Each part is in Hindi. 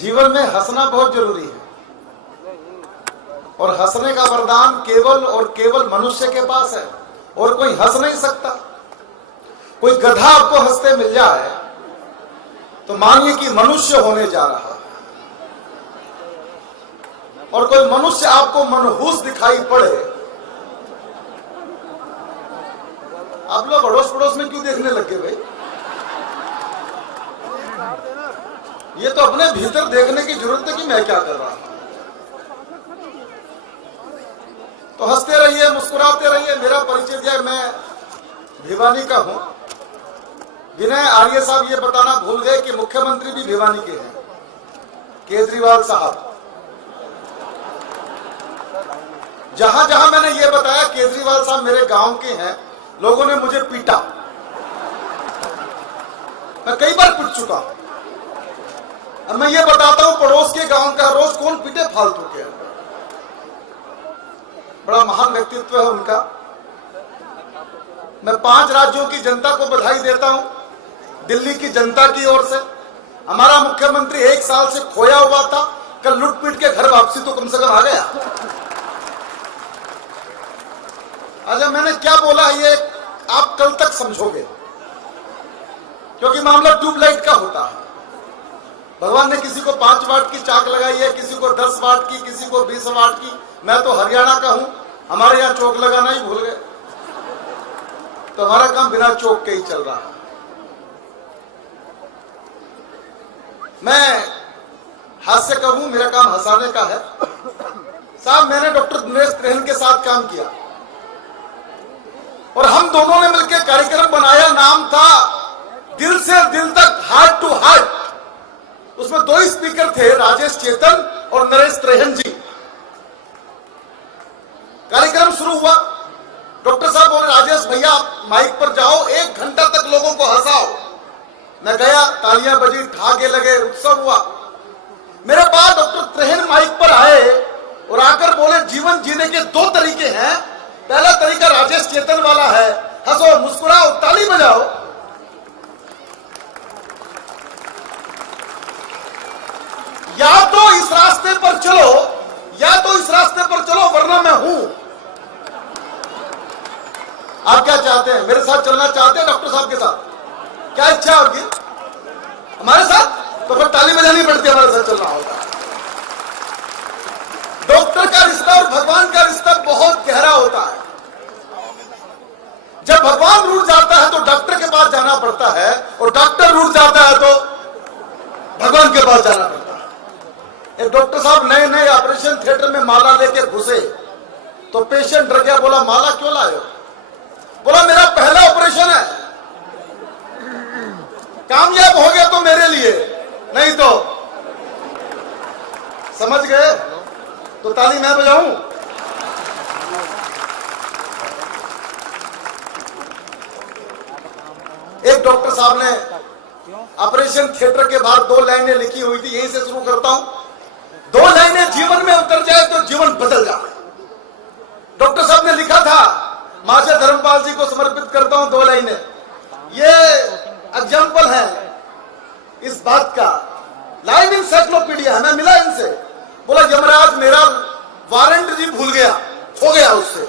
जीवन में हंसना बहुत जरूरी है और हंसने का वरदान केवल और केवल मनुष्य के पास है और कोई हंस नहीं सकता। कोई गधा आपको हंसते मिल जाए तो मानिए कि मनुष्य होने जा रहा है, और कोई मनुष्य आपको मनहूस दिखाई पड़े, आप लोग अड़ोस पड़ोस में क्यों देखने लगे भाई? ये तो अपने भीतर देखने की जरूरत है कि मैं क्या कर रहा हूं। तो हंसते रहिए, मुस्कुराते रहिए। मेरा परिचय दिया, मैं भिवानी का हूं। विनय आर्य साहब ये बताना भूल गए कि मुख्यमंत्री भी भिवानी के हैं, केजरीवाल साहब। जहां जहां मैंने ये बताया केजरीवाल साहब मेरे गांव के हैं, लोगों ने मुझे पीटा। मैं कई बार पिट चुका हूं। अब मैं ये बताता हूं पड़ोस के गांव का रोज कौन पीटे फालतू के। बड़ा महान व्यक्तित्व है उनका। मैं 5 राज्यों की जनता को बधाई देता हूं, दिल्ली की जनता की ओर से। हमारा मुख्यमंत्री 1 साल से खोया हुआ था, कल लूट पीट के घर वापसी तो कम से कम आ गया। अच्छा, मैंने क्या बोला ये आप कल तक समझोगे, क्योंकि मामला ट्यूबलाइट का होता है। भगवान ने किसी को 5 वाट की चाक लगाई है, किसी को 10 वाट की, किसी को 20 वाट की। मैं तो हरियाणा का हूं, हमारे यहां चौक लगाना ही भूल गए, तो हमारा काम बिना चौक के ही चल रहा है। मैं हास्य का हूं, मेरा काम हंसाने का है। साहब, मैंने डॉक्टर दिनेश त्रेहन के साथ काम किया और हम दोनों ने मिलकर कार्यक्रम बनाया, नाम था दिल से दिल तक, हार्ट टू हार्ट। उसमें 2 स्पीकर थे, राजेश चेतन और नरेश त्रेहन जी। कार्यक्रम शुरू हुआ, डॉक्टर साहब बोले राजेश भैया आप माइक पर जाओ, 1 घंटा तक लोगों को हंसाओ। मैं गया, तालियां बजी, ठाके लगे, उत्सव हुआ। मेरे बाद डॉक्टर त्रेहन माइक पर आए और आकर बोले जीवन जीने के 2 तरीके हैं। पहला तरीका राजेश चेतन वाला है, हंसो, मुस्कुराओ, ताली बजाओ। या तो इस रास्ते पर चलो, या तो इस रास्ते पर चलो, वरना मैं हूं। आप क्या चाहते हैं? मेरे साथ चलना चाहते हैं डॉक्टर साहब के साथ? क्या इच्छा है आपकी? हमारे साथ? तो फिर ताली बजानी पड़ती है, हमारे साथ चलना होगा। डॉक्टर का रिश्ता और भगवान का रिश्ता बहुत गहरा होता है। जब भगवान रूठ जाता है तो डॉक्टर के पास जाना पड़ता है, और डॉक्टर रूठ जाता है तो भगवान के पास जाना पड़ता है। एक डॉक्टर साहब नए नए ऑपरेशन थिएटर में माला लेके घुसे तो पेशेंट डर गया, बोला माला क्यों लाए हो? बोला मेरा पहला ऑपरेशन है, कामयाब हो गया तो मेरे लिए, नहीं तो। समझ गए? तो ताली मैं बजाऊं? एक डॉक्टर साहब ने ऑपरेशन थिएटर के बाहर 2 लाइनें लिखी हुई थी, यहीं से शुरू करता हूं। 2 लाइनें जीवन में उतर जाए तो जीवन बदल जाए। डॉक्टर साहब ने लिखा था, माशा धर्मपाल जी को समर्पित करता हूं 2 लाइनें। ये एग्जाम्पल है इस बात का, लाइव इंसाइक्लोपीडिया है। मैं मिला इनसे, बोला यमराज मेरा वारंट जी भूल गया, हो गया उससे,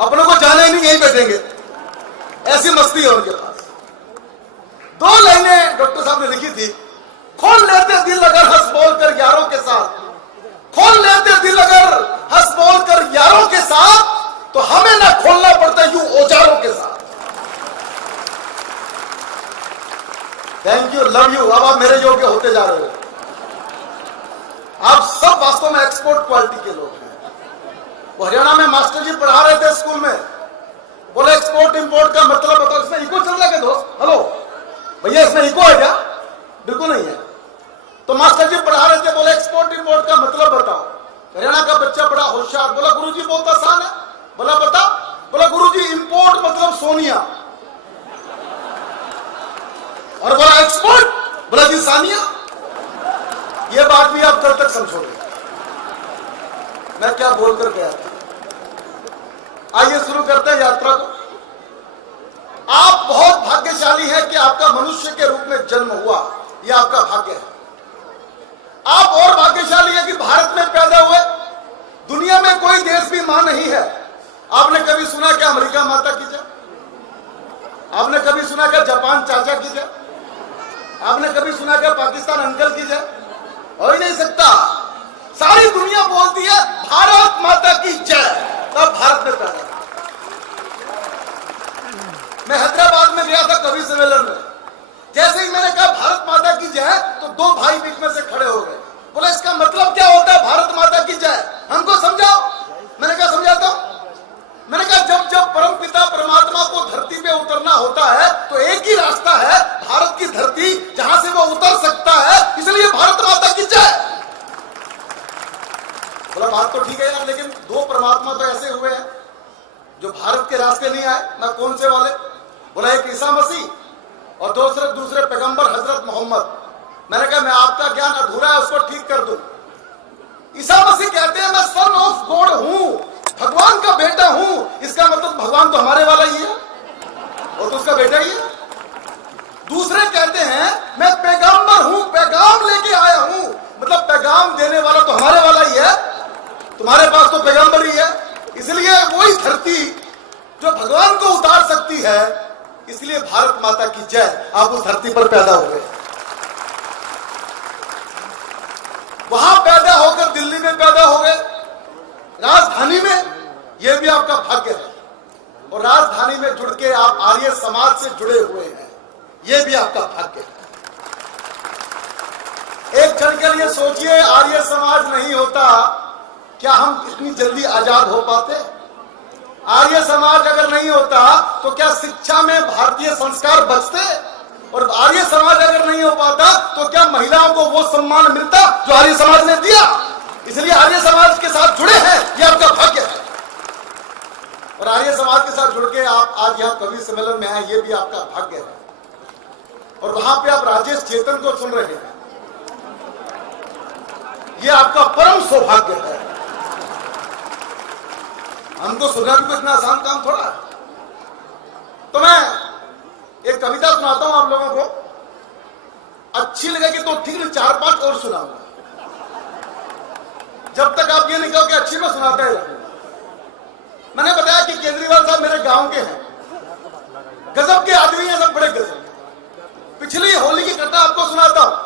अपनों को जाने नहीं, यहीं बैठेंगे। ऐसी मस्ती है उनके पास। 2 लाइनें डॉक्टर साहब ने लिखी थी, खोल लेते दिल अगर हंस बोल कर यारों के साथ, खोल लेते दिल अगर हंस बोल कर यारों के साथ, तो हमें ना खोलना पड़ता यूं औजारों के साथ। Thank you, love you. अब आप मेरे योग्य होते जा रहे हो। आप सब वास्तव में एक्सपोर्ट क्वालिटी के लोग हैं। वो हरियाणा में मास्टर जी पढ़ा रहे थे स्कूल में, बोले एक्सपोर्ट इंपोर्ट का मतलब बताओ। इसमें इको चल रहा है दोस्त? हेलो भैया, इसमें इको है क्या? बिल्कुल नहीं है। तो मास्टर जी पढ़ा रहे थे, बोले एक्सपोर्ट इंपोर्ट का मतलब बताओ। हरियाणा का बच्चा बड़ा होशियार, बोला गुरुजी बहुत आसान है। बोला बता? बोला गुरुजी इंपोर्ट मतलब सोनिया, और बोला एक्सपोर्ट? बोला जी सानिया। ये बात भी आप कल तक समझोगे। मैं क्या बोलकर गया था। आइए शुरू करते हैं यात्रा को। आप बहुत भाग्यशाली हैं कि आपका मनुष्य के रूप में जन्म हुआ, यह आपका भाग्य है। आप और भाग्यशाली है कि भारत में पैदा हुए। दुनिया में कोई देश भी मां नहीं है। आपने कभी सुना क्या अमेरिका माता की जय? आपने कभी सुना क्या जापान चाचा की जय? आपने कभी सुना क्या पाकिस्तान अंकल की जय? हो ही नहीं सकता। सारी दुनिया बोलती है भारत माता की जय, तब भारत में पैदा। मैं हैदराबाद में गया था कवि सम्मेलन में। जैसे ही मैंने कहा भारत माता की जय, तो दो भाई बीच में से खड़े हो गए। बोले इसका मतलब क्या होता है भारत माता की जय, हमको समझाओ। मैंने कहा समझाता हूं। मैंने कहा जब जब परमपिता परमात्मा को धरती पे उतरना होता है तो एक ही रास्ता है, भारत की धरती जहां से वो उतर सकता है, इसलिए भारत माता की जय। बोला बात तो ठीक है यार, लेकिन दो परमात्मा तो ऐसे हुए हैं जो भारत के रास्ते नहीं आए ना। कौन से वाले? बोला एक ईसा मसीह और दूसरे पैगंबर हजरत मोहम्मद। मैंने कहा मैं आपका ज्ञान अधूरा है, उसको ठीक कर दूं। ईसा मसीह कहते हैं मैं सन ऑफ गॉड हूं, भगवान का बेटा हूं। इसका मतलब भगवान तो हमारे वाला ही है, वो तो उसका बेटा ही है। दूसरे कहते हैं मैं पैगंबर हूं, पैगाम लेके आया हूं, मतलब पैगाम देने वाला तो हमारे वाला ही है, तुम्हारे पास तो पैगंबर ही है। इसलिए वही धरती जो भगवान को उतार सकती है, इसलिए भारत माता की जय। आप उस धरती पर पैदा हो गए, वहां पैदा होकर दिल्ली में पैदा हो गए, राजधानी में। यह भी आपका भाग्य है। और राजधानी में जुड़ के आप आर्य समाज से जुड़े हुए हैं, यह भी आपका भाग्य है। एक क्षण के लिए सोचिए, आर्य समाज नहीं होता क्या हम इतनी जल्दी आजाद हो पाते? आर्य समाज अगर नहीं होता तो क्या शिक्षा में भारतीय संस्कार बचते? और आर्य समाज अगर नहीं हो पाता तो क्या महिलाओं को वो सम्मान मिलता जो आर्य समाज ने दिया? इसलिए आर्य समाज के साथ जुड़े हैं, ये आपका भाग्य है। और आर्य समाज के साथ जुड़ के आप आज यहाँ कवि सम्मेलन में आए, ये भी आपका भाग्य है। और वहां पे आप राजेश चेतन को सुन रहे हैं, ये आपका परम सौभाग्य है। हमको सुनना भी इतना आसान काम थोड़ा है। तो मैं एक कविता सुनाता हूं आप लोगों को, अच्छी लगेगी तो ठीक है, 4-5 और सुनाऊंगा। जब तक आप ये नहीं कहो कि अच्छी में सुनाता है। मैंने बताया कि केजरीवाल साहब मेरे गांव के हैं, गजब के आदमी हैं, सब बड़े गजब। पिछली होली की घटना आपको सुनाता हूं।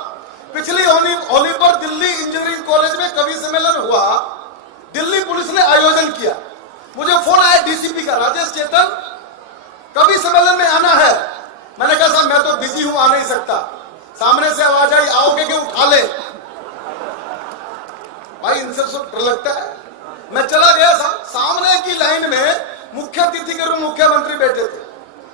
पिछली होली पर दिल्ली इंजीनियरिंग कॉलेज में कवि सम्मेलन हुआ। दिल्ली पुलिस ने आयोजन किया। मुझे फोन आया डीसीपी का, राजेश चेतन कवि सम्मेलन में आना है। मैंने कहा साहब मैं तो बिजी हूं, आ नहीं सकता। सामने से आवाज आई आओगे कि उठा ले। भाई इनसे सब डर लगता है। मैं चला गया, सामने की लाइन में मुख्य अतिथि के रूप मुख्यमंत्री बैठे थे।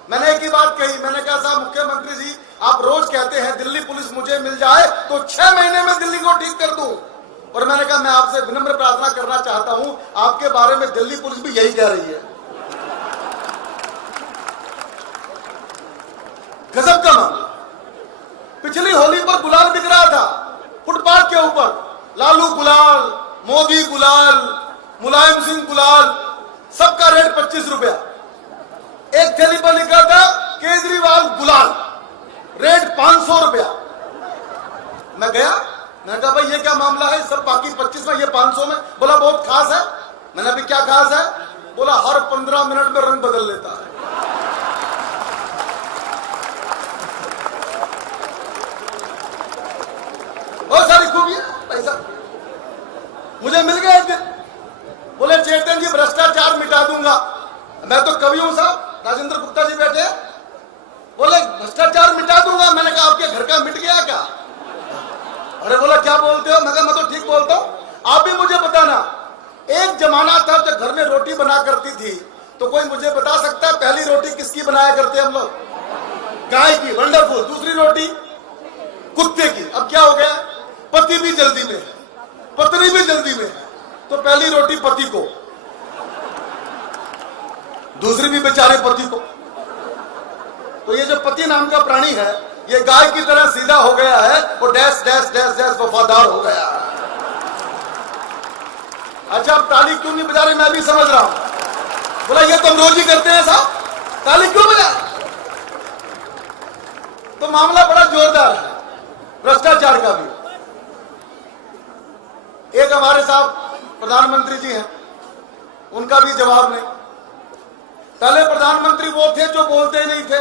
मैंने एक ही बात कही, मैंने कहा साहब मुख्यमंत्री जी आप रोज कहते हैं दिल्ली पुलिस मुझे मिल जाए तो 6 महीने में दिल्ली को ठीक कर दूं। और मैंने कहा मैं आपसे विनम्र प्रार्थना करना चाहता हूं, आपके बारे में दिल्ली पुलिस भी यही कह रही है। गजब का मामला। पिछली होली पर गुलाल बिक रहा था फुटपाथ के ऊपर, लालू गुलाल, मोदी गुलाल, मुलायम सिंह गुलाल, सबका रेट 25 रुपया। एक थैली पर लिखा था केजरीवाल गुलाल, रेट 500 रुपया। मैं गया, मैंने कहा भाई ये क्या मामला है, सब बाकी 25 में ये 500 में। बोला बहुत खास है। मैंने अभी क्या खास है? बोला हर 15 मिनट में रंग बदल लेता है। बहुत सारी खूबियां पैसा मुझे मिल गया एक दिन। बोले चेतन जी भ्रष्टाचार मिटा दूंगा। मैं तो कवि हूं साहब, राजेंद्र गुप्ता जी बैठे। बोले भ्रष्टाचार मिटा दूंगा। मैंने कहा आपके घर का मिट गया क्या? अरे बोला क्या बोलते हो? मैं तो ठीक बोलता हूं। आप भी मुझे बताना, एक जमाना था जब घर में रोटी बना करती थी, तो कोई मुझे बता सकता है पहली रोटी किसकी बनाया करते हम लोग? गाय की, वंडरफुल। दूसरी रोटी कुत्ते की। अब क्या हो गया? पति भी जल्दी में, पत्नी भी जल्दी में, तो पहली रोटी पति को, दूसरी भी बेचारे पति को। तो ये जो पति नाम का प्राणी है, ये गाय की तरह सीधा हो गया है, वो डैश डैश डैश डैश वफादार हो गया। अच्छा अब ताली क्यों नहीं बजा रहे? मैं भी समझ रहा हूं। बोला ये तो हम रोज ही करते हैं साहब, ताली क्यों बजा? तो मामला बड़ा जोरदार है भ्रष्टाचार का भी। एक हमारे साहब प्रधानमंत्री जी हैं, उनका भी जवाब नहीं। पहले प्रधानमंत्री वो थे जो बोलते नहीं थे,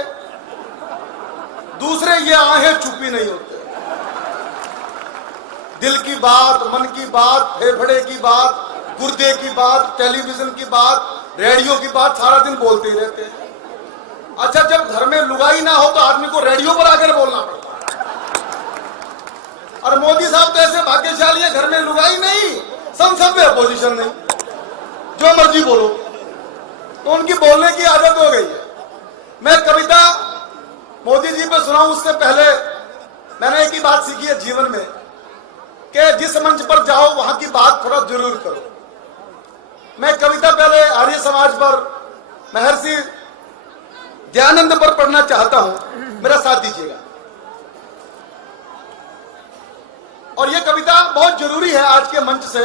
दूसरे ये आहें चुप्पी नहीं होते। दिल की बात, मन की बात, फेफड़े की बात, गुर्दे की बात, टेलीविजन की बात, रेडियो की बात सारा दिन बोलते ही रहते हैं। अच्छा, जब घर में लुगाई ना हो तो आदमी को रेडियो पर आकर बोलना पड़ता है। और मोदी साहब तो ऐसे भाग्यशाली है, घर में लुगाई नहीं, संसद में अपोजिशन नहीं, जो मर्जी बोलो, तो उनकी बोलने की आदत हो गई है। मैं कविता मोदी जी पे सुनाऊं उससे पहले मैंने एक ही बात सीखी है जीवन में कि जिस मंच पर जाओ वहां की बात थोड़ा जरूर करो। मैं कविता पहले आर्य समाज पर, महर्षि दयानंद पर पढ़ना चाहता हूं, मेरा साथ दीजिएगा। और यह कविता बहुत जरूरी है, आज के मंच से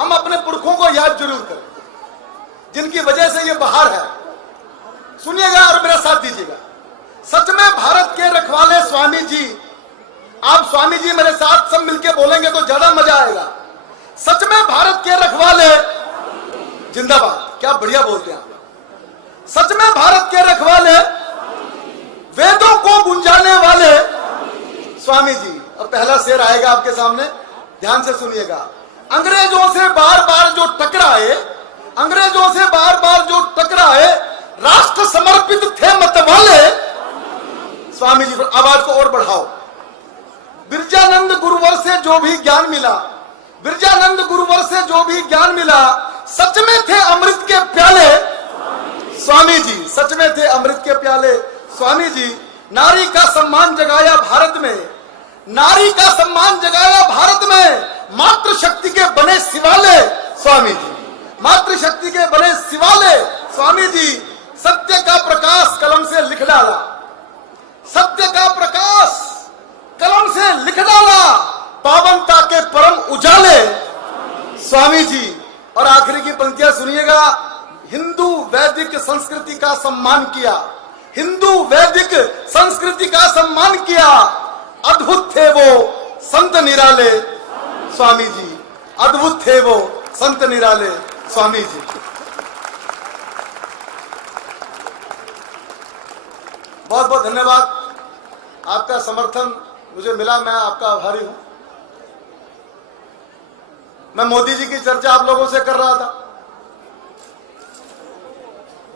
हम अपने पुरखों को याद जरूर करें जिनकी वजह से यह बहार है। सुनिएगा और मेरा साथ दीजिएगा। सच में भारत के रखवाले स्वामी जी, आप स्वामी जी मेरे साथ सब मिलके बोलेंगे तो ज्यादा मजा आएगा। सच में भारत के रखवाले जिंदाबाद, क्या बढ़िया बोलते हैं आप। सच में भारत के रखवाले, वेदों को गुंजाने वाले स्वामी जी। और पहला शेर आएगा आपके सामने, ध्यान से सुनिएगा। अंग्रेजों से बार बार जो टकराए, अंग्रेजों से बार बार जो टकराए, राष्ट्र समर्पित थे मतवाले स्वामी जी। आवाज को और बढ़ाओ। बिरजानंद गुरुवर से जो भी ज्ञान मिला, बिरजानंद गुरुवर से जो भी ज्ञान मिला, सच में थे अमृत के प्याले स्वामी जी। सच में थे अमृत के प्याले स्वामी जी। नारी का सम्मान जगाया भारत में, नारी का सम्मान जगाया भारत में, मातृशक्ति के बने शिवाले स्वामी जी। मातृशक्ति के बने शिवाले स्वामी जी। सत्य का प्रकाश कलम से लिख डाला, सत्य का प्रकाश कलम से लिख डाला, पावनता के परम उजाले स्वामी जी। और आखिरी की पंक्तियां सुनिएगा। हिंदू वैदिक संस्कृति का सम्मान किया, हिंदू वैदिक संस्कृति का सम्मान किया, अद्भुत थे वो संत निराले स्वामी जी। अद्भुत थे वो संत निराले स्वामी जी। बहुत बहुत धन्यवाद, आपका समर्थन मुझे मिला, मैं आपका आभारी हूं। मैं मोदी जी की चर्चा आप लोगों से कर रहा था,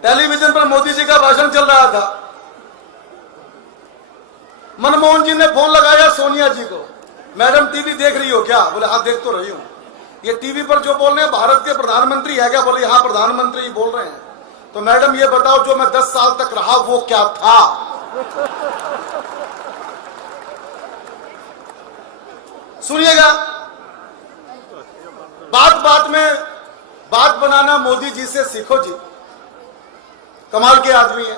टेलीविजन पर मोदी जी का भाषण चल रहा था। मनमोहन जी ने फोन लगाया सोनिया जी को, मैडम टीवी देख रही हो क्या? बोले हाँ देख तो रही हूं। ये टीवी पर जो बोल रहे हैं भारत के प्रधानमंत्री है क्या? बोले हाँ प्रधानमंत्री बोल रहे हैं। तो मैडम ये बताओ जो मैं 10 साल तक रहा वो क्या था? सुनिएगा। बात बात में बात बनाना मोदी जी से सीखो जी, कमाल के आदमी है।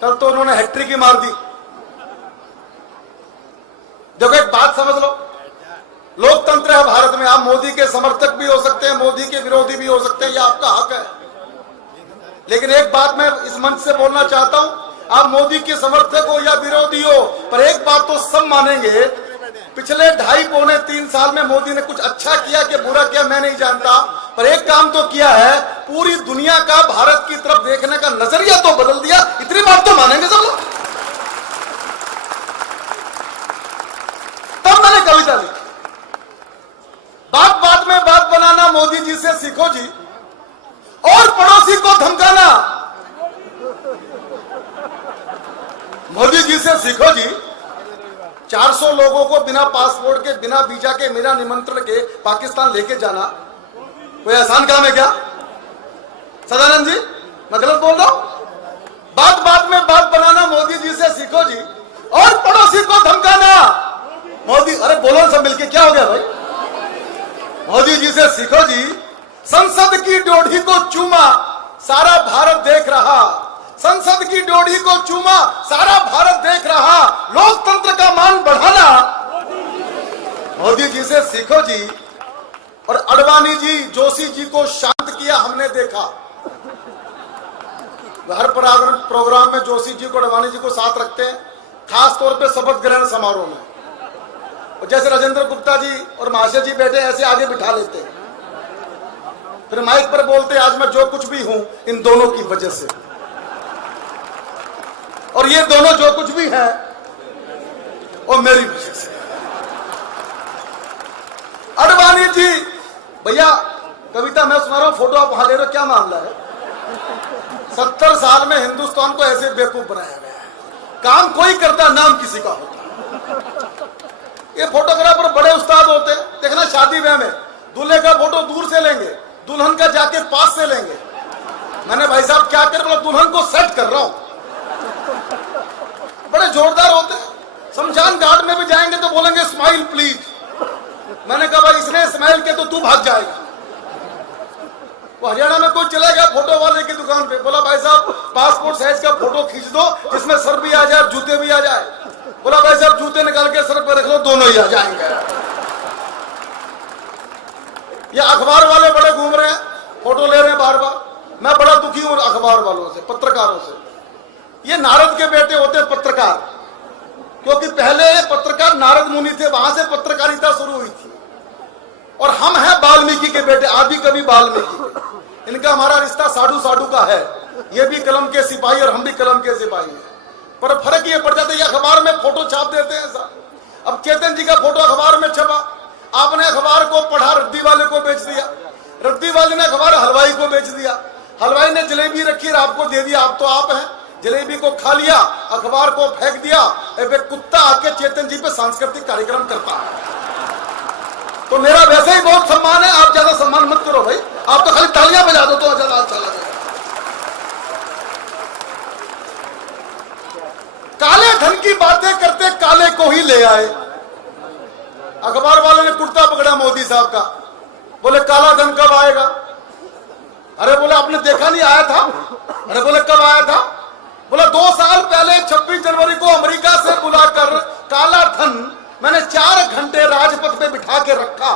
कल तो उन्होंने हैट्रिक ही मार दी। देखो एक बात समझ लो, लोकतंत्र है भारत में, आप मोदी के समर्थक भी हो सकते हैं, मोदी के विरोधी भी हो सकते हैं, ये आपका हक है। लेकिन एक बात मैं इस मंच से बोलना चाहता हूं, आप मोदी के समर्थक हो या विरोधी हो, पर एक बात तो सब मानेंगे, पिछले 2.5-3 साल में मोदी ने कुछ अच्छा किया कि बुरा किया मैं नहीं जानता, पर एक काम तो किया है, पूरी दुनिया का भारत की तरफ देखने का नजरिया तो बदल दिया। इतनी बात तो मानेंगे सब लोग। तब मैंने कविता लिखी, बात बात में बात बनाना मोदी जी से सीखो जी, और पड़ोसी को धमकाना मोदी जी से सीखो जी। 400 लोगों को बिना पासपोर्ट के, बिना वीजा के, बिना निमंत्रण के पाकिस्तान लेके जाना कोई आसान काम है क्या? सदानंद जी मैं गलत बोल रहा हूं? बात बात में बात बनाना मोदी जी से सीखो जी, और पड़ोसी को धमकाना मोदी। अरे बोलो सब मिलके, क्या हो गया भाई? मोदी जी से सीखो जी। संसद की ड्योढ़ी को चूमा सारा भारत देख रहा, संसद की ड्योढ़ी को चूमा सारा भारत देख रहा, लोकतंत्र का मान बढ़ाना मोदी जी से सीखो जी। और अडवाणी जी, जोशी जी को शांत किया हमने देखा। हर प्रोग्राम में जोशी जी को, अडवाणी जी को साथ रखते हैं, खास तौर पे शपथ ग्रहण समारोह में। और जैसे राजेंद्र गुप्ता जी और महाशय जी बैठे ऐसे आगे बिठा लेते हैं, फिर माइक पर बोलते आज मैं जो कुछ भी हूं इन दोनों की वजह से, और ये दोनों जो कुछ भी हैं वो मेरी वजह से। अडवाणी जी, भैया कविता मैं सुना रहा हूं, फोटो आप वहां ले रहे हो, क्या मामला है? 70 साल में हिंदुस्तान को ऐसे बेवकूफ बनाया गया है, काम कोई करता नाम किसी का होता। ये फोटोग्राफर बड़े उस्ताद होते हैं, देखना शादी ब्याह में दूल्हे का फोटो दूर से लेंगे, दुल्हन का जाके पास से लेंगे। मैंने भाई साहब क्या कर, बोला दुल्हन को सेट कर रहा हूं। बड़े जोरदार होते हैं, शमशान घाट में भी जाएंगे तो बोलेंगे स्माइल प्लीज। मैंने कहा भाई इसने स्माइल के तो तू भाग जाएगा। वो हरियाणा में कोई चला गया फोटो वाले की दुकान पे, बोला भाई साहब पासपोर्ट साइज का फोटो खींच दो जिसमें सर भी आ जाए जूते भी आ जाए। बोला भाई साहब जूते निकाल के सर पर रख लो, दोनों ही आ जाएंगे। ये अखबार वाले बड़े घूम रहे हैं, फोटो ले रहे हैं बार बार। मैं बड़ा दुखी हूं अखबार वालों से, पत्रकारों से। ये नारद के बेटे होते हैं पत्रकार, क्योंकि पहले पत्रकार नारद मुनि थे, वहां से पत्रकारिता शुरू हुई थी। और हम हैं वाल्मीकि के बेटे, आदि कवि वाल्मीकि। इनका हमारा रिश्ता साधु साधु का है, ये भी कलम के सिपाही और हम भी कलम के सिपाही हैं। पर फर्क ये पड़ जाता है, अखबार में फोटो छाप देते हैं साहब। अब चेतन जी का फोटो अखबार में छपा, आपने अखबार को पढ़ा, रद्दी वाले को बेच दिया, रद्दी वाले ने अखबार हलवाई को बेच दिया, हलवाई ने जलेबी रखी और आपको दे दिया, आप तो आप हैं, जलेबी को खा लिया, अखबार को फेंक दिया। एक कुत्ता आके चेतन जी पे सांस्कृतिक कार्यक्रम करता है, तो मेरा वैसे ही बहुत सम्मान है, आप ज्यादा सम्मान मत करो भाई, आप तो खाली तालियां बजा दो तो ज्यादा अच्छा लगेगा। काले धन की बातें करते काले को ही ले आए। अखबार वाले ने कुर्ता पकड़ा मोदी साहब का, बोले काला धन कब आएगा? अरे बोले आपने देखा नहीं आया था? अरे बोले कब आया था? बोला 2 साल पहले 26 जनवरी को अमेरिका से बुलाकर काला धन मैंने 4 घंटे राजपथ पे बिठा के रखा।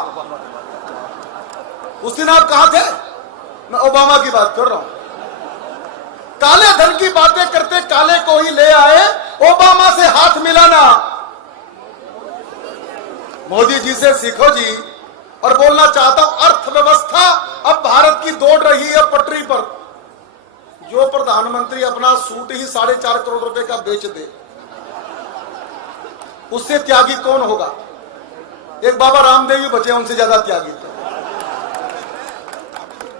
उस दिन आप कहां थे? मैं ओबामा की बात कर रहा हूं। काले धन की बातें करते काले को ही ले आए, ओबामा से हाथ मिलाना। मोदी जी से सीखो जी। और बोलना चाहता हूं, अर्थव्यवस्था अब भारत की दौड़ रही है पटरी पर। जो प्रधानमंत्री अपना सूट ही 4.5 करोड़ रुपए का बेच दे, उससे त्यागी कौन होगा? एक बाबा रामदेव ही बचे, उनसे ज्यादा त्यागी थे।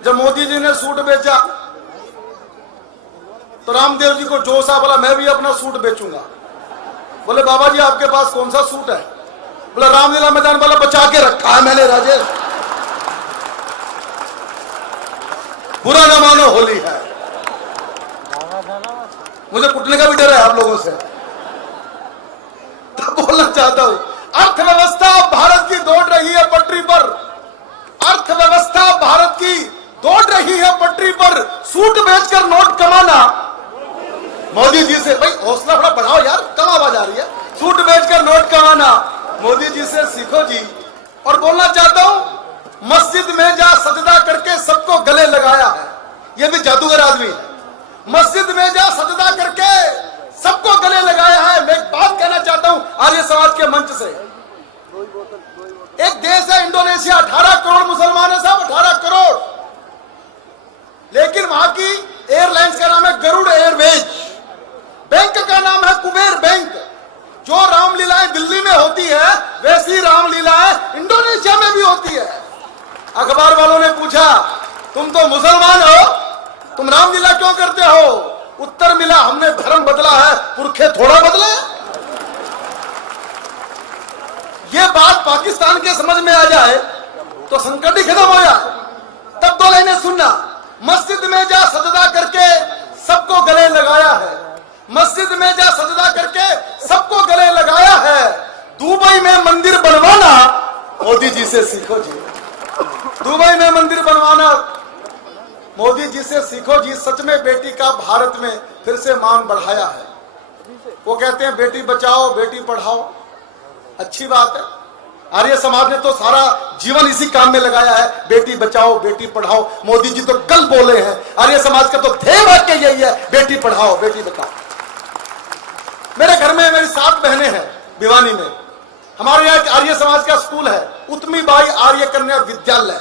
जब मोदी जी ने सूट बेचा तो रामदेव जी को जोश आ, बोला मैं भी अपना सूट बेचूंगा। बोले बाबा जी आपके पास कौन सा सूट है? बोला रामलीला मैदान वाला बचा के रखा है मैंने राजेश, बुरा न मानो होली है। मुझे कुटने का भी डर है आप लोगों से। तो बोलना चाहता हूं, अर्थव्यवस्था भारत की दौड़ रही है पटरी पर, अर्थव्यवस्था भारत की दौड़ रही है पटरी पर। सूट बेचकर नोट कमाना, मोदी जी से भाई हौसला थोड़ा बढ़ाओ यार, कम आवाज आ रही है। सूट बेचकर नोट कमाना, मोदी जी से सीखो जी। और बोलना चाहता हूं, मस्जिद में जा सजदा करके सबको गले लगाया है, यह भी जादूगर आदमी है। मस्जिद में जा सजदा करके सबको गले लगाया है। मैं एक बात कहना चाहता हूं आर्य समाज के मंच से। एक देश है इंडोनेशिया, 18 करोड़ मुसलमान है साहब, 18 करोड़। लेकिन वहां की एयरलाइंस का नाम है गरुड़ एयरवेज, बैंक का नाम है कुबेर बैंक। जो रामलीलाएं दिल्ली में होती है वैसी रामलीलाएं इंडोनेशिया में भी होती है। अखबार वालों ने पूछा तुम तो मुसलमान हो, तुम रामलीला क्यों करते हो? उत्तर मिला हमने धर्म बदला है, पुरखे थोड़ा बदले। ये बात पाकिस्तान के समझ में आ जाए तो संकट ही खत्म हो जाए। तब 2 लाइनें सुनना, मस्जिद में जा सजदा करके सबको गले लगाया है, मस्जिद में जा सजदा करके सबको गले लगाया है। दुबई में मंदिर बनवाना, मोदी जी से सीखो जी। दुबई में मंदिर बनवाना, मोदी जी से सीखो जी। सच में बेटी का भारत में फिर से मान बढ़ाया है। वो कहते हैं बेटी बचाओ बेटी पढ़ाओ, अच्छी बात है। आर्य समाज ने तो सारा जीवन इसी काम में लगाया है, बेटी बचाओ बेटी पढ़ाओ। मोदी जी तो कल बोले हैं, आर्य समाज का तो ध्येय वाक्य यही है, बेटी पढ़ाओ बेटी बचाओ। मेरे घर में मेरी 7 बहनें हैं भिवानी में। हमारे यहाँ एक आर्य समाज का स्कूल है, उत्तमी बाई आर्य कन्या विद्यालय।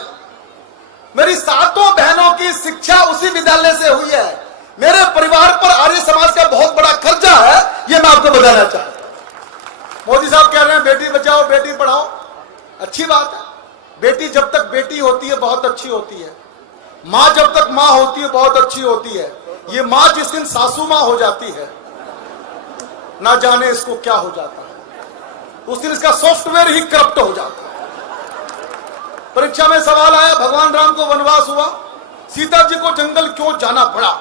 मेरी 7 बहनों की शिक्षा उसी विद्यालय से हुई है। मेरे परिवार पर आर्य समाज का बहुत बड़ा खर्चा है, यह मैं आपको बताना चाहता हूं। मोदी साहब कह रहे हैं बेटी बचाओ बेटी पढ़ाओ, अच्छी बात है। बेटी जब तक बेटी होती है बहुत अच्छी होती है, मां जब तक मां होती है बहुत अच्छी होती है। ये मां जिस दिन सासू मां हो जाती है, ना जाने इसको क्या हो जाता है, उस दिन इसका सॉफ्टवेयर ही करप्ट हो जाता है। परीक्षा में सवाल आया, भगवान राम को वनवास हुआ, सीता जी को जंगल क्यों जाना पड़ा?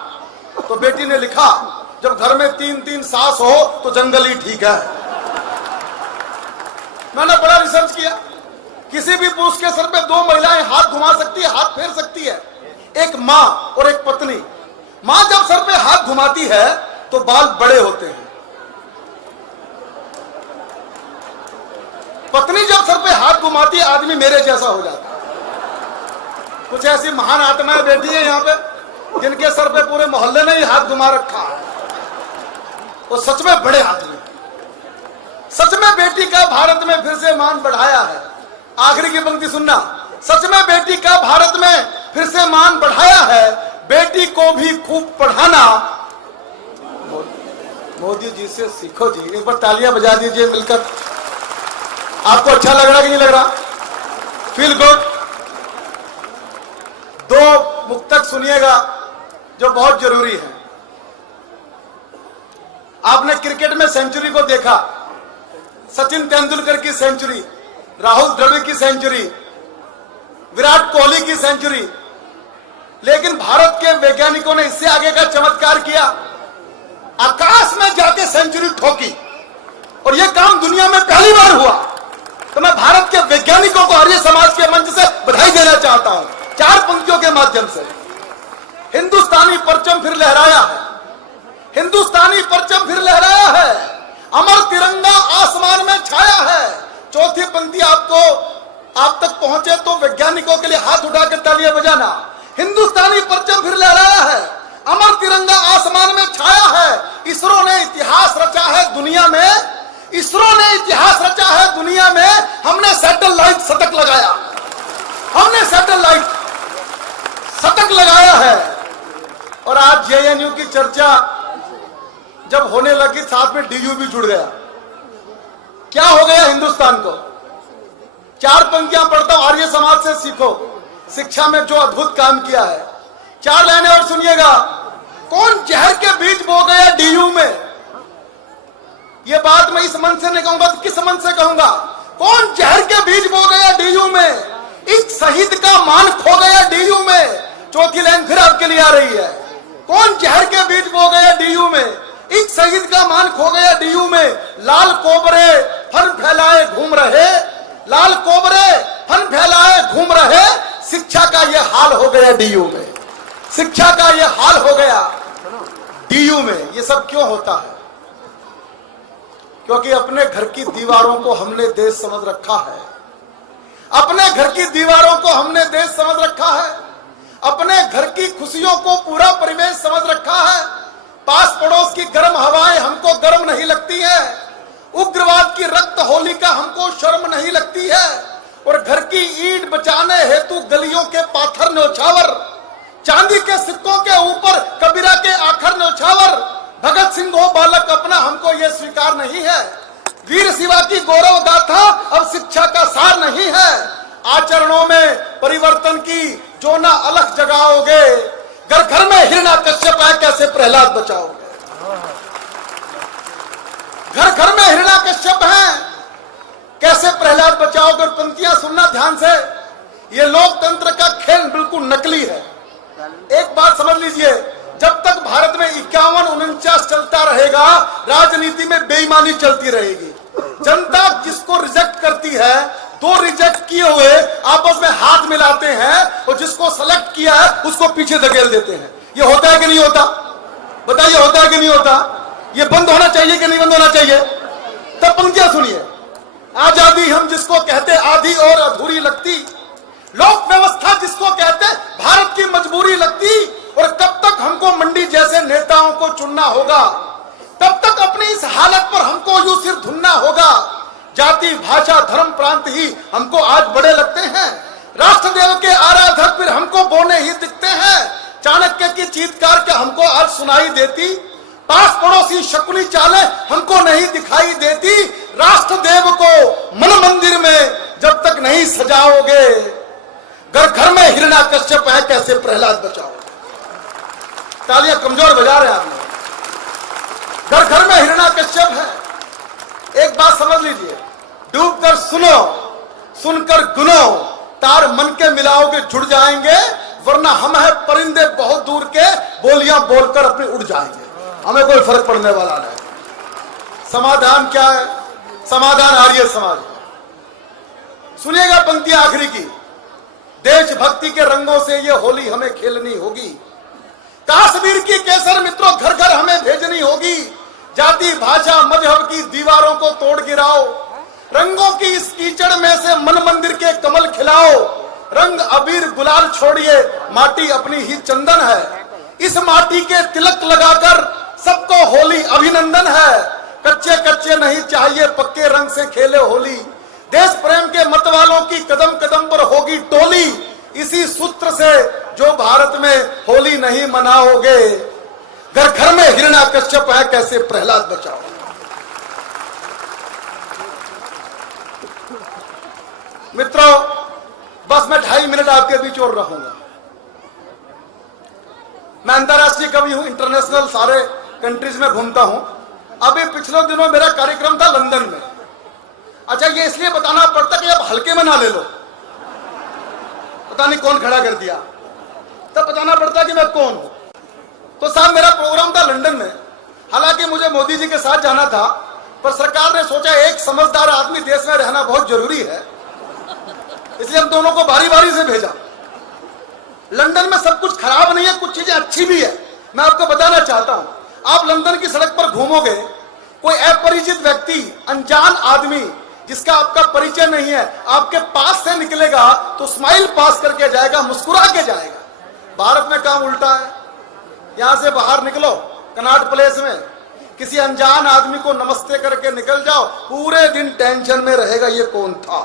तो बेटी ने लिखा, जब घर में 3-3 सास हो तो जंगल ही ठीक है। मैंने बड़ा रिसर्च किया, किसी भी पुरुष के सर पे 2 महिलाएं हाथ घुमा सकती है, हाथ फेर सकती है, एक मां और एक पत्नी। मां जब सर पे हाथ घुमाती है तो बाल बड़े होते हैं, पत्नी जब सर पे हाथ घुमाती है आदमी मेरे जैसा हो जाता है। कुछ ऐसी महान आत्माएं बैठी है यहां पे जिनके सर पे पूरे मोहल्ले ने ही हाथ घुमा रखा है, वो सच में बड़े आदमी। सच में बेटी का भारत में फिर से मान बढ़ाया है। आखिरी की पंक्ति सुनना, सच में बेटी का भारत में फिर से मान बढ़ाया है, बेटी को भी खूब पढ़ाना। मोदी जी से सीखो जी, एक बार तालियां बजा दीजिए मिलकर। आपको अच्छा लग रहा कि नहीं लग रहा? Feel good. 2 मुक्तक सुनिएगा जो बहुत जरूरी है। आपने क्रिकेट में सेंचुरी को देखा, सचिन तेंदुलकर की सेंचुरी, राहुल द्रविड़ की सेंचुरी, विराट कोहली की सेंचुरी, लेकिन भारत के वैज्ञानिकों ने इससे आगे का चमत्कार किया, आकाश में जाके सेंचुरी ठोकी, और यह काम दुनिया में पहली बार हुआ। तो मैं भारत के वैज्ञानिकों को आर्य समाज के मंच से बधाई देना चाहता हूं, 4 पंक्तियों के माध्यम से। हिंदुस्तानी परचम फिर लहराया है, हिंदुस्तानी परचम फिर लहराया है, अमर तिरंगा आसमान में छाया है। 4थी पंक्ति आप तक पहुंचे तो वैज्ञानिकों के लिए हाथ उठाकर तालियां बजाना। हिंदुस्तानी परचम फिर लहराया है, अमर तिरंगा आसमान में छाया है। इसरो ने इतिहास रचा है दुनिया में, इसरो ने इतिहास रचा है दुनिया में। हमने सैटेलाइट शतक लगाया, हमने सैटेलाइट शतक लगाया है। और आज जेएनयू की चर्चा जब होने लगी, साथ में डीयू भी जुड़ गया। क्या हो गया हिंदुस्तान को? 4 पंक्तियां पढ़ता हूं, आर्य समाज से सीखो, शिक्षा में जो अद्भुत काम किया है। 4 लाइनें और सुनिएगा। कौन जहर के बीज बो गया डीयू में? यह बात मैं इस मन से नहीं कहूंगा तो किस मन से कहूंगा? कौन जहर के बीज बो गया डीयू में? एक शहीद का मान खो गया डीयू में। 4थी लाइन फिर आपके लिए आ रही है। कौन जहर के बीज बो गया डीयू में? एक शहीद का मान खो गया डीयू में। लाल कोबरे फन फैलाए घूम रहे, लाल कोबरे फन फैलाए घूम रहे, शिक्षा का यह हाल हो गया डीयू में, शिक्षा का यह हाल हो गया डीयू में। ये सब क्यों होता है? क्योंकि अपने घर की दीवारों को हमने देश समझ रखा है, अपने घर की दीवारों को हमने देश समझ रखा है, अपने घर की खुशियों को पूरा परिवेश समझ रखा है। पास पड़ोस की गर्म हवाएं हमको गर्म नहीं लगती है, उग्रवाद की रक्त होली का हमको शर्म नहीं लगती है, और घर की ईंट बचाने हेतु गलियों के पाथर न्यौछावर, चांदी के सिक्कों के ऊपर कबीरा के आखर न्यौछावर, भगत सिंह हो बालक अपना हमको यह स्वीकार नहीं है। वीर शिवा की गौरव गाथा अब शिक्षा का सार नहीं है। आचरणों में परिवर्तन की जो ना अलख जगाओगे, घर घर में हिरण्यकश्यप है कैसे प्रहलाद बचाओगे? घर घर में हिरण्यकश्यप है कैसे प्रहलाद बचाओगे? पंक्तियां सुनना ध्यान से, ये लोकतंत्र का खेल बिल्कुल नकली है। एक बात समझ लीजिए, जब तक भारत में 51-49 चलता रहेगा, राजनीति में बेईमानी चलती रहेगी। जनता जिसको रिजेक्ट करती है, 2 रिजेक्ट किए हुए आपस में हाथ मिलाते हैं, और जिसको सेलेक्ट किया है उसको पीछे धकेल देते हैं। ये होता है कि नहीं होता? बताइए, होता है कि नहीं होता? ये बंद होना चाहिए कि नहीं बंद होना चाहिए? तब पंक्तियां सुनिए। आजादी हम जिसको कहते आधी और अधूरी लगती, लोक व्यवस्था जिसको कहते भारत की मजबूरी लगती, और कब तक हमको मंडी जैसे नेताओं को चुनना होगा, तब तक अपनी इस हालत पर हमको यूं सिर धुनना होगा। जाति भाषा धर्म प्रांत ही हमको आज बड़े लगते हैं। राष्ट्रदेव के आराधक फिर हमको बोने ही दिखते हैं। चाणक्य की चीत्कार क्या हमको आज सुनाई देती? पास पड़ोसी शकुनी चालें हमको नहीं दिखाई देती। राष्ट्रदेव को मन मंदिर में जब तक नहीं सजाओगे, घर घर में हिरण्याकश्यप है, कैसे प्रहलाद बचाओ। तालियां कमजोर बजा रहे हैं आप लोग। घर घर में हिरण्याकश्यप है। एक बात समझ लीजिए, डूबकर सुनो, सुनकर गुनो, तार मन के मिलाओगे जुड़ जाएंगे, वरना हम है परिंदे बहुत दूर के, बोलियां बोलकर अपने उड़ जाएंगे, हमें कोई फर्क पड़ने वाला नहीं। समाधान क्या है? समाधान आर्य समाज। सुनिएगा पंक्ति आखिरी की, देशभक्ति के रंगों से ये होली हमें खेलनी होगी। काश्मीर की केसर मित्रों घर घर हमें भेजनी होगी। जाति भाषा मजहब की दीवारों को तोड़ गिराओ, रंगों की इस कीचड़ में से मन मंदिर के कमल खिलाओ। रंग अबीर गुलाल छोड़िए, माटी अपनी ही चंदन है। इस माटी के तिलक लगाकर सबको होली अभिनंदन है। कच्चे कच्चे नहीं चाहिए, पक्के रंग से खेले होली। देश प्रेम के मत वालों की कदम कदम पर होगी टोली। इसी सूत्र से जो भारत में होली नहीं मनाओगे, घर घर में हिरण्याकश्यप है, कैसे प्रहलाद बचाओ। मित्रों, बस मैं 2.5 मिनट आपके बीच और रहूंगा। मैं अंतरराष्ट्रीय कवि हूं, इंटरनेशनल सारे कंट्रीज में घूमता हूं। अभी पिछले दिनों मेरा कार्यक्रम था लंदन में। अच्छा, ये इसलिए बताना पड़ता कि आप हल्के में ना ले लो, पता नहीं कौन खड़ा कर दिया, तब बताना पड़ता कि मैं कौन हूं। तो साहब मेरा प्रोग्राम था लंदन में। हालांकि मुझे मोदी जी के साथ जाना था, पर सरकार ने सोचा एक समझदार आदमी देश में रहना बहुत जरूरी है, इसलिए हम दोनों को बारी बारी से भेजा। लंदन में सब कुछ खराब नहीं है, कुछ चीजें अच्छी भी है। मैं आपको बताना चाहता हूं, आप लंदन की सड़क पर घूमोगे, कोई अपरिचित व्यक्ति, अनजान आदमी जिसका आपका परिचय नहीं है, आपके पास से निकलेगा तो स्माइल पास करके जाएगा, मुस्कुरा के जाएगा। भारत में काम उल्टा है। यहां से बाहर निकलो कनॉट प्लेस में, किसी अनजान आदमी को नमस्ते करके निकल जाओ, पूरे दिन टेंशन में रहेगा ये कौन था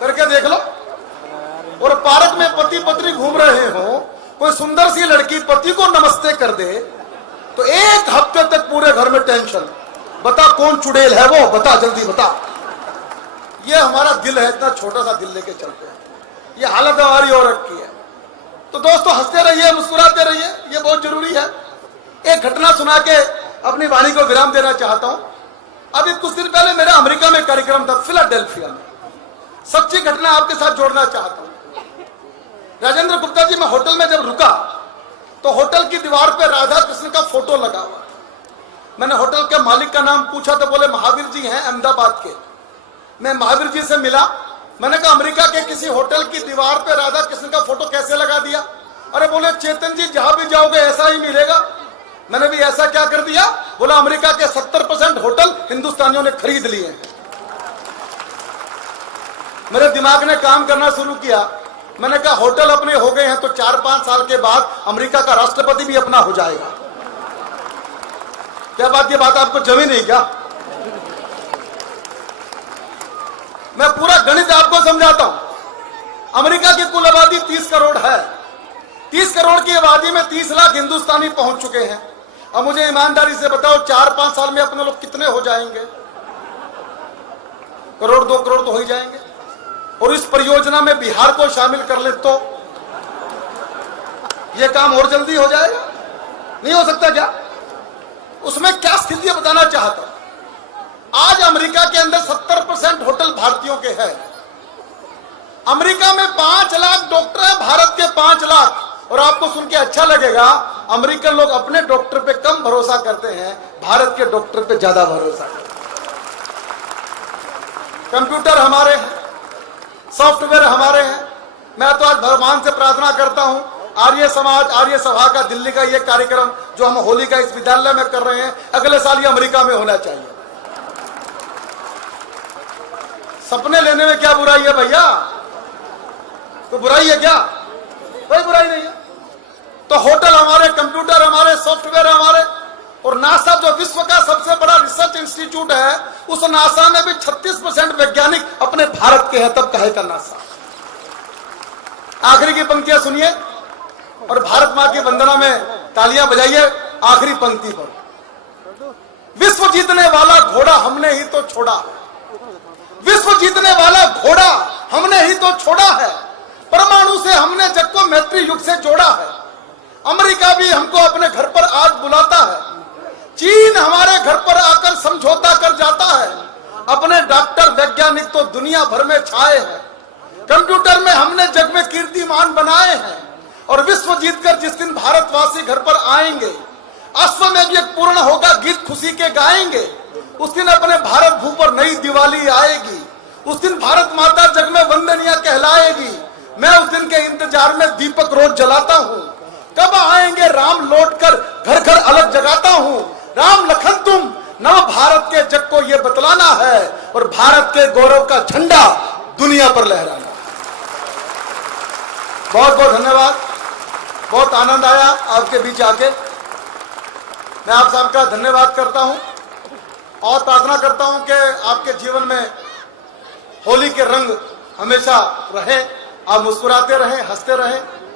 करके देख लो। और पार्क में पति पत्नी घूम रहे हो, कोई सुंदर सी लड़की पति को नमस्ते कर दे तो 1 हफ्ते तक पूरे घर में टेंशन। बता कौन चुड़ैल है वो, बता जल्दी बता। ये हमारा दिल है, इतना छोटा सा दिल लेके चलते हैं। ये हालत हमारी और रखी है। तो दोस्तों, हंसते रहिए, मुस्कुराते रहिए, ये बहुत जरूरी है। एक घटना सुना के अपनी वाणी को विराम देना चाहता हूं। अभी कुछ दिन पहले मेरा अमेरिका में कार्यक्रम था, फिलाडेल्फिया में। सच्ची घटना आपके साथ जोड़ना चाहता हूं। राजेंद्र गुप्ता जी, मैं होटल में जब रुका तो होटल की दीवार पे राधा कृष्ण का फोटो लगा हुआ। मैंने होटल के मालिक का नाम पूछा तो बोले महावीर जी हैं अहमदाबाद के। मैं महावीर जी से मिला, मैंने कहा अमेरिका के किसी होटल की दीवार पे राधा कृष्ण का फोटो कैसे लगा दिया? अरे बोले चेतन जी, जहां भी जाओगे ऐसा ही मिलेगा। मैंने भी ऐसा क्या कर दिया? बोला अमेरिका के 70% होटल हिंदुस्तानियों ने खरीद लिए हैं। मेरे दिमाग ने काम करना शुरू किया। मैंने कहा होटल अपने हो गए हैं तो 4-5 साल के बाद अमेरिका का राष्ट्रपति भी अपना हो जाएगा। क्या बात, ये बात आपको जमी नहीं क्या? मैं पूरा गणित आपको समझाता हूं। अमेरिका की कुल आबादी 30 करोड़ है। 30 करोड़ की आबादी में 30 लाख हिंदुस्तानी पहुंच चुके हैं। अब मुझे ईमानदारी से बताओ, 4-5 साल में अपने लोग कितने हो जाएंगे? करोड़ 2 करोड़ तो हो ही जाएंगे। और इस परियोजना में बिहार को शामिल कर ले तो यह काम और जल्दी हो जाएगा। नहीं हो सकता क्या? उसमें क्या स्थिति बताना चाहता हूं। आज अमेरिका के अंदर 70% होटल भारतीयों के हैं। अमेरिका में 5 लाख डॉक्टर है, भारत के 5 लाख। और आपको सुन के अच्छा लगेगा, अमेरिकन लोग अपने डॉक्टर पे कम भरोसा करते हैं, भारत के डॉक्टर पे ज्यादा भरोसा करते हैं। कंप्यूटर हमारे हैं, सॉफ्टवेयर हमारे हैं। मैं तो आज भगवान से प्रार्थना करता हूं, आर्य समाज, आर्य सभा का दिल्ली का ये कार्यक्रम जो हम होली का इस विद्यालय में कर रहे हैं, अगले साल ये अमेरिका में होना चाहिए। सपने लेने में क्या बुराई है भैया? तो बुराई है क्या? कोई बुराई नहीं है। तो होटल हमारे, कंप्यूटर हमारे, सॉफ्टवेयर हमारे, और नासा जो विश्व का सबसे बड़ा रिसर्च इंस्टीट्यूट है, उस नासा में भी 36% वैज्ञानिक अपने भारत के हैं, तब कहे का नासा। आखिरी की पंक्तियां सुनिए और भारत मां की वंदना में तालियां बजाइए। आखिरी पंक्ति पर, विश्व जीतने वाला घोड़ा हमने ही तो छोड़ा है, विश्व जीतने वाला घोड़ा हमने ही तो छोड़ा है, परमाणु से हमने जग को मैत्री युग से जोड़ा है, अमेरिका भी हमको अपने घर पर आज बुलाता है, चीन हमारे घर पर आकर समझौता कर जाता है, अपने डॉक्टर वैज्ञानिक तो दुनिया भर में छाए हैं, कंप्यूटर में हमने जग में कीर्तिमान बनाए हैं, और विश्व जीतकर जिस दिन भारतवासी घर पर आएंगे, अश्वमेध यज्ञ पूर्ण होगा, गीत खुशी के गाएंगे, उस दिन अपने भारत भू पर नई दिवाली आएगी, उस दिन भारत माता जग में वंदनीय कहलाएगी। मैं उस दिन के इंतजार में दीपक रोज जलाता हूँ, कब आएंगे राम लौटकर घर घर अलग जगाता हूँ, राम लखन तुम नव भारत के जग को ये बतलाना है, और भारत के गौरव का झंडा दुनिया पर लहराना। बहुत बहुत धन्यवाद, बहुत आनंद आया आपके बीच आके। मैं आप सबका धन्यवाद करता हूं और प्रार्थना करता हूं कि आपके जीवन में होली के रंग हमेशा रहे, आप मुस्कुराते रहें, हंसते रहें।